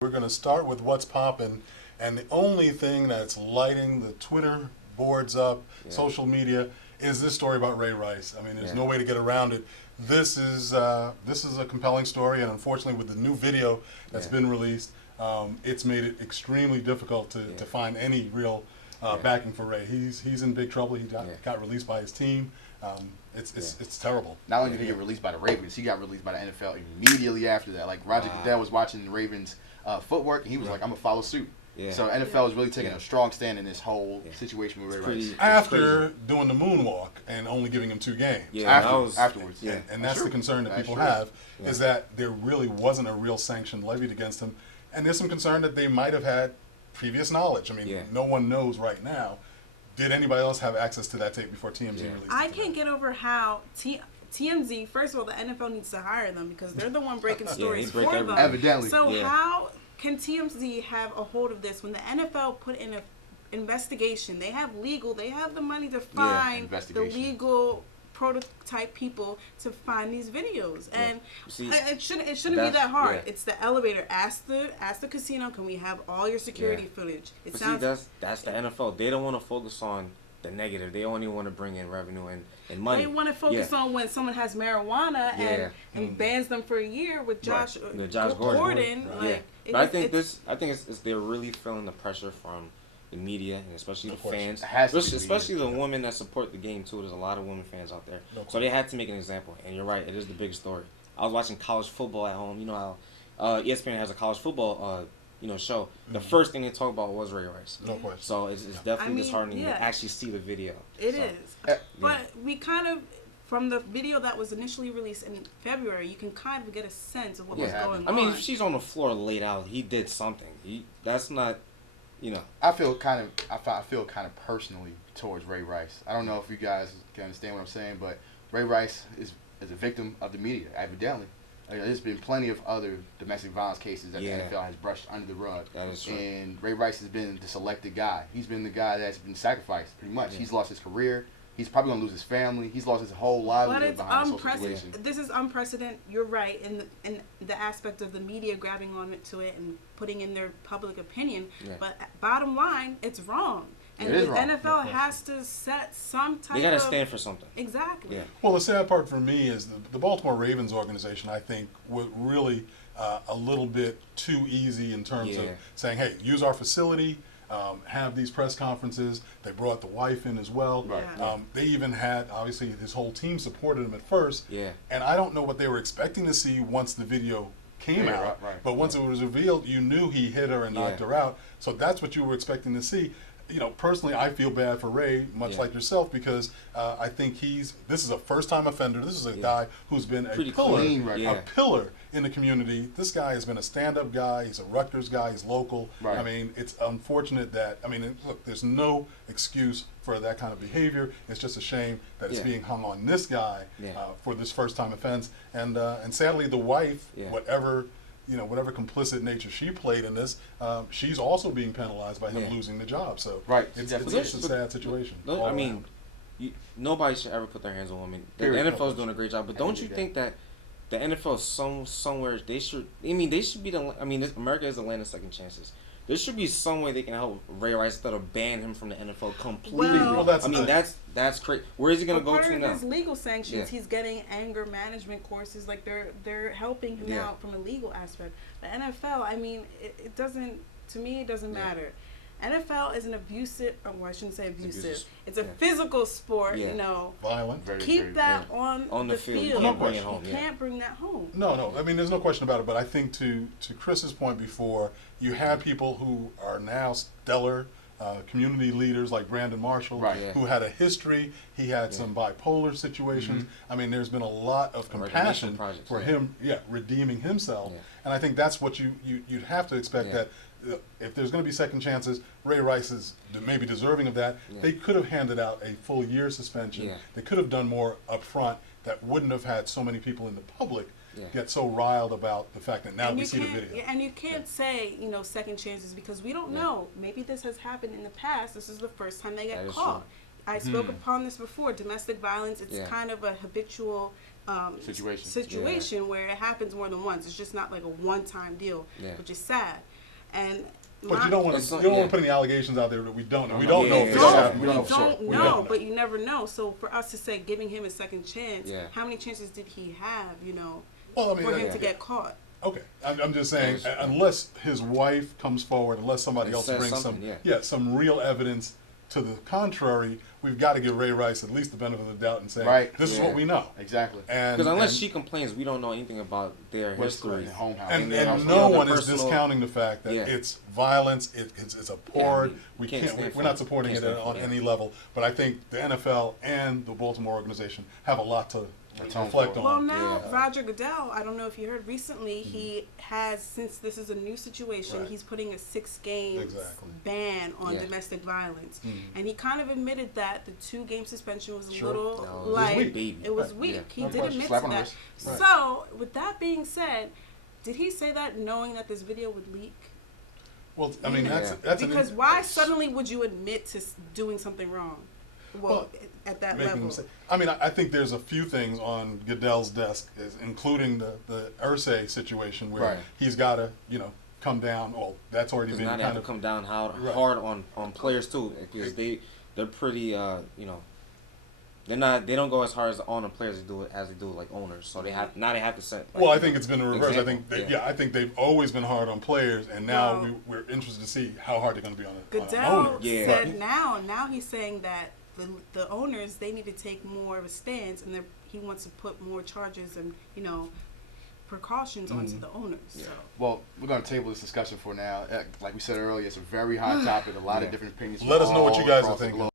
We're going to start with what's popping, and the only thing that's lighting the Twitter boards up, social media, is this story about Ray Rice. I mean, there's no way to get around it. This is a compelling story, and unfortunately, with the new video that's been released, it's made it extremely difficult to find any real backing for Ray. He's in big trouble. He got released by his team. It's terrible. Not only did he get released by the Ravens, he got released by the NFL immediately after that. Like Roger Goodell was watching the Ravens footwork, and he was like, "I'm gonna follow suit." Yeah. So NFL is really taking a strong stand in this whole situation with Ray Rice. After doing the moonwalk and only giving him 2 games. Afterwards. And that's the concern that people have, is that there really wasn't a real sanction levied against him. And there's some concern that they might have had previous knowledge. I mean, no one knows right now. Did anybody else have access to that tape before TMZ released it? I can't get over how TMZ, first of all, the NFL needs to hire them because they're the one breaking stories for them. Evidently. So how can TMZ have a hold of this when the NFL put in an investigation? They have the money to find the legal prototype people to find these videos, and it shouldn't be that hard. It's the elevator. Ask the casino, can we have all your security footage? That's the NFL. They don't want to focus on the negative. They only want to bring in revenue and money. They want to focus on when someone has marijuana and bans them for a year with Josh Gordon. But I think it's they're really feeling the pressure from the media and especially the fans, especially the women that support the game too. There's a lot of women fans out there, so they had to make an example. And you're right, it is the big story. I was watching college football at home. You know how ESPN has a college football show. The first thing they talk about was Ray Rice. No question. So it's definitely disheartening to actually see the video. It is, but we kind of. From the video that was initially released in February, you can kind of get a sense of what was going on. I mean, if she's on the floor laid out, he did something. That's not, I feel kind of personally towards Ray Rice. I don't know if you guys can understand what I'm saying, but Ray Rice is a victim of the media, evidently. There's been plenty of other domestic violence cases that the NFL has brushed under the rug. That is true. And Ray Rice has been the selected guy. He's been the guy that's been sacrificed, pretty much. He's lost his career. He's probably going to lose his family. He's lost his whole livelihood behind this whole situation. This is unprecedented. You're right in the aspect of the media grabbing on to it and putting in their public opinion. But bottom line, it's wrong. And the NFL has to set some type of... They got to stand for something. Exactly. Yeah. Well, the sad part for me is the Baltimore Ravens organization, I think, was really a little bit too easy in terms of saying, hey, use our facility, have these press conferences. They brought the wife in as well. They even had, obviously, his whole team supported him at first. And I don't know what they were expecting to see once the video came out. But once it was revealed, you knew he hit her and knocked her out. So that's what you were expecting to see. Personally, I feel bad for Ray, much like yourself, because I think this is a first-time offender. This is a guy who's been a pillar in the community. This guy has been a stand-up guy. He's a Rutgers guy. He's local. I mean, it's unfortunate that, look, there's no excuse for that kind of behavior. It's just a shame that it's being hung on this guy for this first-time offense. And sadly, the wife, whatever complicit nature she played in this, she's also being penalized by him losing the job. So it's a sad situation. Nobody should ever put their hands on women. The NFL is doing a great job, but don't you think that the NFL is somewhere they should? They should be America is the land of second chances. There should be some way they can help Ray Rice instead of ban him from the NFL completely. Well, that's crazy. Where is he going to go to now? Part of his legal sanctions, he's getting anger management courses. Like they're helping him out from a legal aspect. The NFL, it doesn't. To me, it doesn't matter. NFL is an abusive. Oh, I shouldn't say abusive. It's a physical sport. Violent. Keep that on the field. No question. You can't bring that home. No. There's no question about it. But I think to Chris's point before, you have people who are now stellar community leaders like Brandon Marshall, who had a history. He had some bipolar situations. There's been a lot of compassion for him, redeeming himself. And I think that's what you'd have to expect that. If there's going to be second chances, Ray Rice is maybe deserving of that. They could have handed out a full year suspension. They could have done more up front that wouldn't have had so many people in the public get so riled about the fact that now we see the video. And you can't say, second chances because we don't know. Maybe this has happened in the past. This is the first time they get caught. I spoke upon this before. Domestic violence, it's kind of a habitual situation where it happens more than once. It's just not like a one-time deal, which is sad. And but you don't want to put any allegations out there that we don't know. We don't know if this happened. We don't know, but you never know. So for us to say giving him a second chance, how many chances did he have? You know, for him to get caught. Okay, I'm just saying, unless his wife comes forward, unless somebody else brings some real evidence to the contrary, we've got to give Ray Rice at least the benefit of the doubt and say, this is what we know. Exactly. Because unless she complains, we don't know anything about their history. And no one is discounting the fact that it's violence, it's abhorred. We're not supporting it on any level. But I think the NFL and the Baltimore organization have a lot to reflect on. Well, now Roger Goodell, I don't know if you heard recently, he has, since this is a new situation, he's putting a 6-game ban on domestic violence. And he kind of admitted that the 2-game suspension was a little it was weak. He did admit to that. So, with that being said, did he say that knowing that this video would leak? Well, I mean, that's because why suddenly would you admit to doing something wrong? Well, at that level. I mean, I think there's a few things on Goodell's desk, including the Irsay situation where he's got to, come down. Well, that's already been kind of come down hard on players too, because they're pretty, they don't go as hard on the players as they do like owners. So they have to set. Well, I think it's been the reverse. I think they've always been hard on players, and now we're interested to see how hard they're going to be on an owner. Goodell said now he's saying that the owners, they need to take more of a stance, and he wants to put more charges and precautions onto the owners. So. Well, we're going to table this discussion for now. Like we said earlier, it's a very hot topic. A lot of different opinions. Let us know what you guys are thinking.